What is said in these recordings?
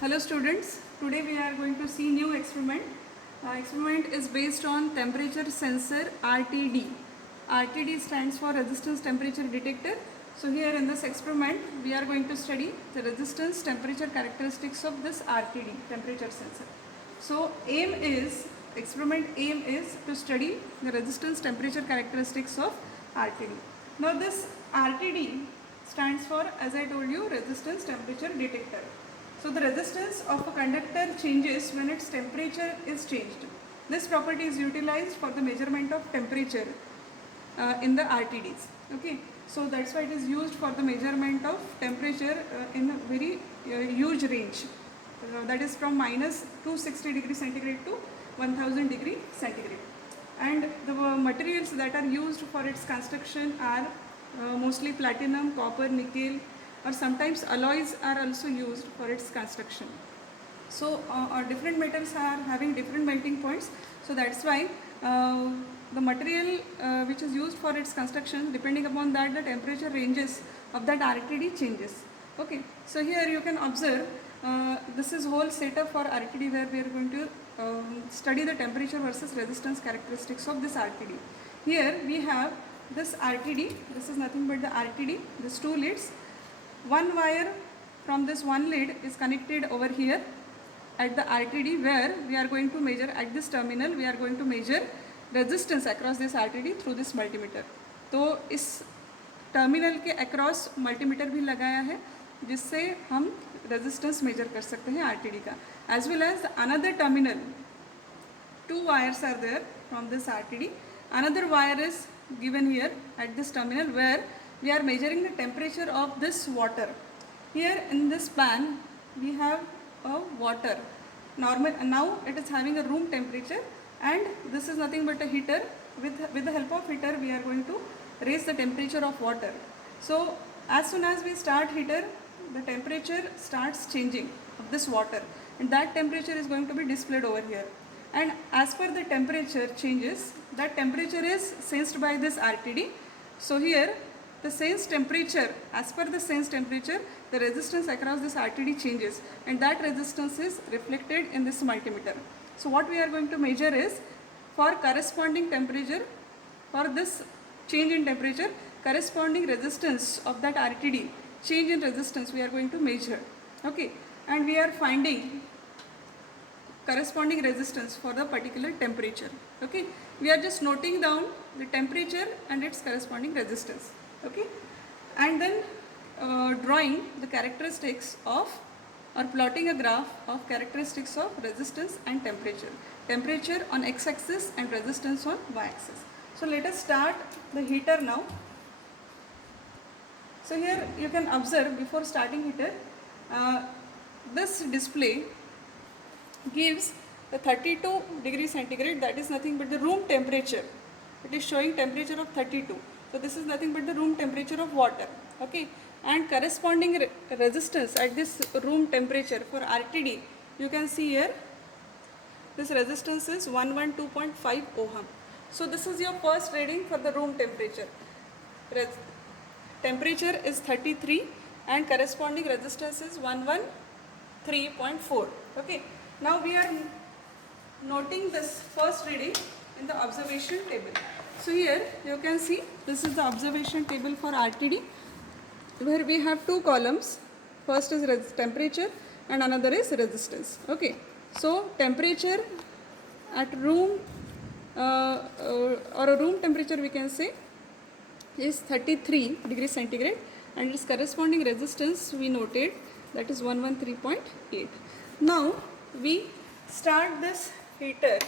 Hello students, today we are going to see new experiment. Experiment is based on temperature sensor RTD. RTD stands for resistance temperature detector. So here in this experiment we are going to study the resistance temperature characteristics of this RTD temperature sensor. So experiment aim is to study the resistance temperature characteristics of RTD. Now this RTD stands for, as I told you, resistance temperature detector. So the resistance of a conductor changes when its temperature is changed. This property is utilized for the measurement of temperature in the RTDs. Okay, so that's why it is used for the measurement of temperature in a very huge range. That is from minus 260 degree centigrade to 1000 degree centigrade. And the materials that are used for its construction are mostly platinum, copper, nickel, or sometimes alloys are also used for its construction. So different metals are having different melting points. So that's why the material which is used for its construction, depending upon that, the temperature ranges of that RTD changes. Okay, so here you can observe this is whole setup for RTD, where we are going to study the temperature versus resistance characteristics of this RTD. Here we have this RTD. This is nothing but the RTD. These two leads. One wire from this one lead is connected over here at the RTD, where we are going to measure at this terminal. We are going to measure resistance across this RTD through this multimeter. तो इस terminal के across multimeter भी लगाया है, जिससे हम resistance measure कर सकते हैं RTD का. As well as another terminal, two wires are there from this RTD. Another wire is given here at this terminal, where we are measuring the temperature of this water. Here in this pan we have a water. Now it is having a room temperature, and this is nothing but a heater. With the help of heater we are going to raise the temperature of water. So as soon as we start heater, the temperature starts changing of this water, and that temperature is going to be displayed over here. And as per the temperature changes, that temperature is sensed by this RTD. So here the sensed temperature, as per the sensed temperature, the resistance across this RTD changes, and that resistance is reflected in this multimeter. So what we are going to measure is, for corresponding temperature, for this change in temperature, corresponding resistance of that RTD, change in resistance we are going to measure. Okay, and we are finding corresponding resistance for the particular temperature. Okay, we are just noting down the temperature and its corresponding resistance. Okay, and then drawing the characteristics of, or plotting a graph of characteristics of resistance and temperature on x-axis and resistance on y-axis. So let us start the heater now. So here you can observe, before starting heater, this display gives the 32 degree centigrade, that is nothing but the room temperature. It is showing temperature of 32. So this is nothing but the room temperature of water. Okay, and corresponding resistance at this room temperature for RTD, you can see here this resistance is 112.5 ohm. So this is your first reading for the room temperature. Temperature is 33 and corresponding resistance is 113.4. Okay, now we are noting this first reading in the observation table. So here you can see this is the observation table for RTD, where we have two columns. First is temperature and another is resistance. Okay, so temperature at room or a room temperature, we can say, is 33 degrees centigrade, and its corresponding resistance we noted, that is 113.8. Now we start this heater.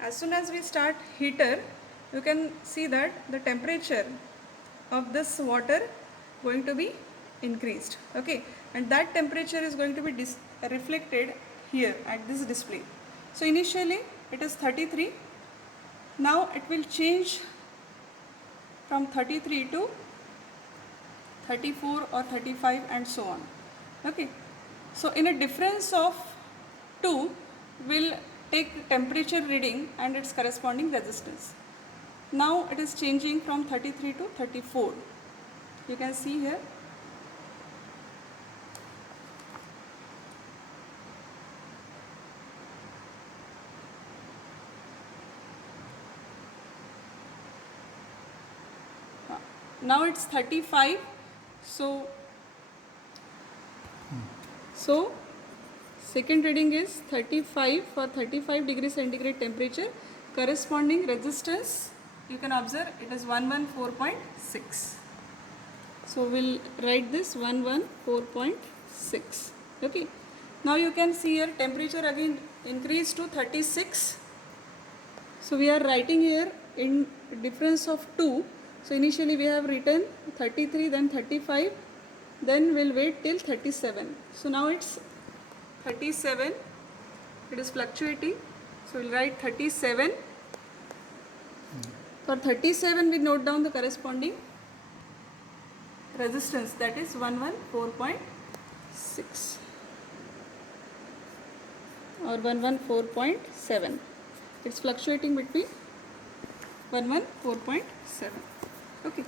As soon as we start heater, you can see that the temperature of this water going to be increased. Okay, and that temperature is going to be reflected here at this display. So initially it is 33. Now it will change from 33 to 34 or 35 and so on. Okay, so in a difference of 2 will take temperature reading and its corresponding resistance. Now it is changing from 33 to 34. You can see here now it's 35. So second reading is 35 for 35 degrees centigrade temperature. Corresponding resistance, you can observe it is 114.6. So we'll write this 114.6. Okay. Now you can see here temperature again increased to 36. So we are writing here in difference of 2. So initially we have written 33, then 35, then we'll wait till 37. So now it's 37. It is fluctuating. So we'll write 37. For 37 we note down the corresponding resistance, that is 114.6 or 114.7. It's fluctuating between 114.7. Okay.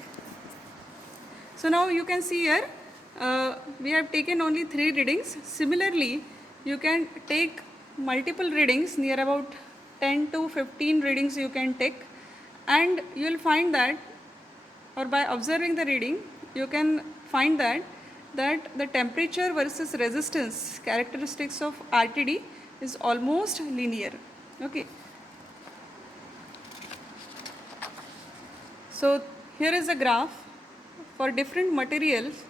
So now you can see here we have taken only 3 readings. Similarly, you can take multiple readings, near about 10 to 15 readings you can take, and you will find that, or by observing the reading, you can find that the temperature versus resistance characteristics of RTD is almost linear. Okay. So here is a graph for different materials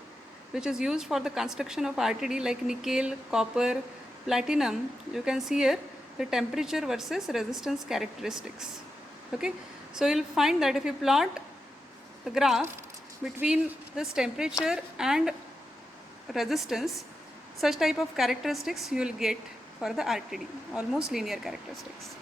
which is used for the construction of RTD, like nickel, copper, platinum. You can see here the temperature versus resistance characteristics. Okay. So you will find that if you plot the graph between this temperature and resistance, such type of characteristics you will get for the RTD, almost linear characteristics.